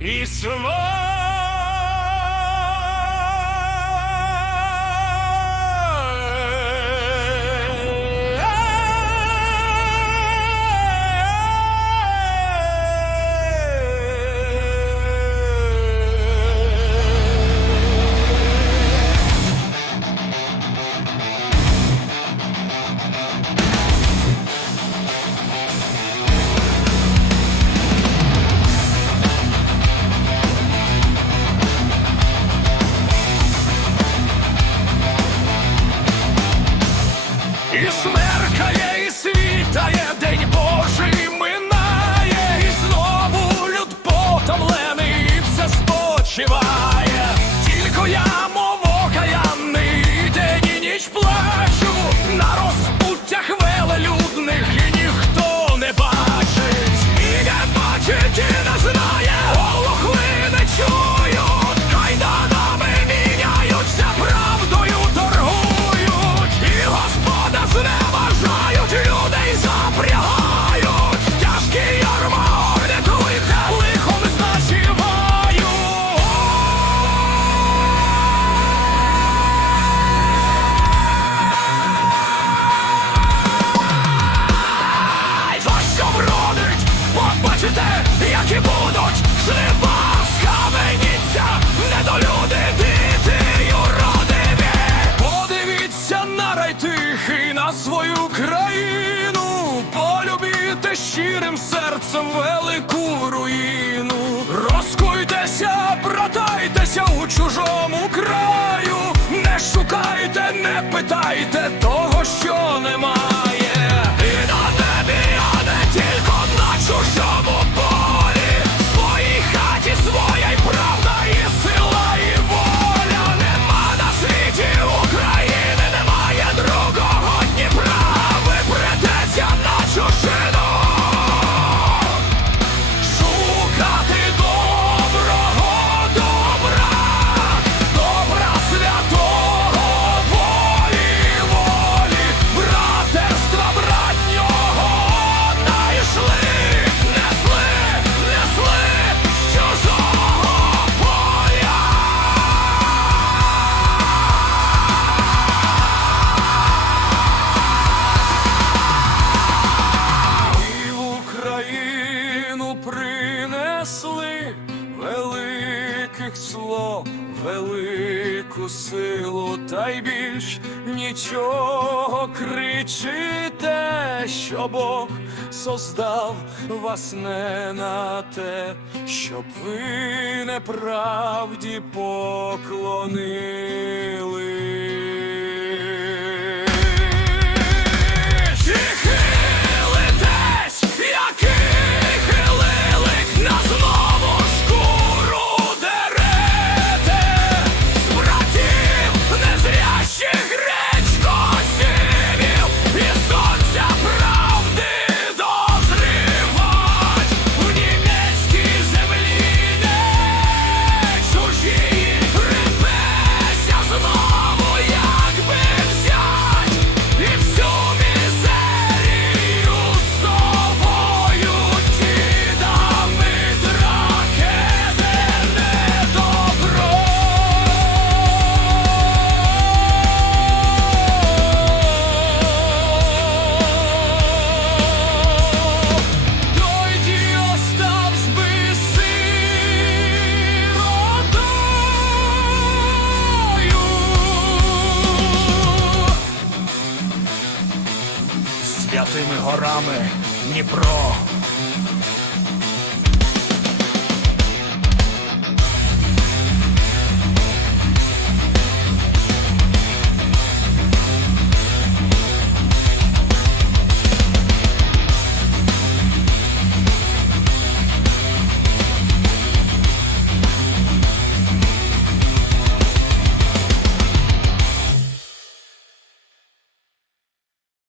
і свого. British. жива, схаменіться, недолюди, діти й Подивіться на райтих на свою країну, полюбіте щирим серцем велику руїну. Розкуйтеся, братайтеся у чужому краю, не шукайте, не питайте. своїх слов велику силу, та й більш нічого кричи те, що Бог создав вас не на те, щоб ви неправді поклонили. Тими горами Дніпро.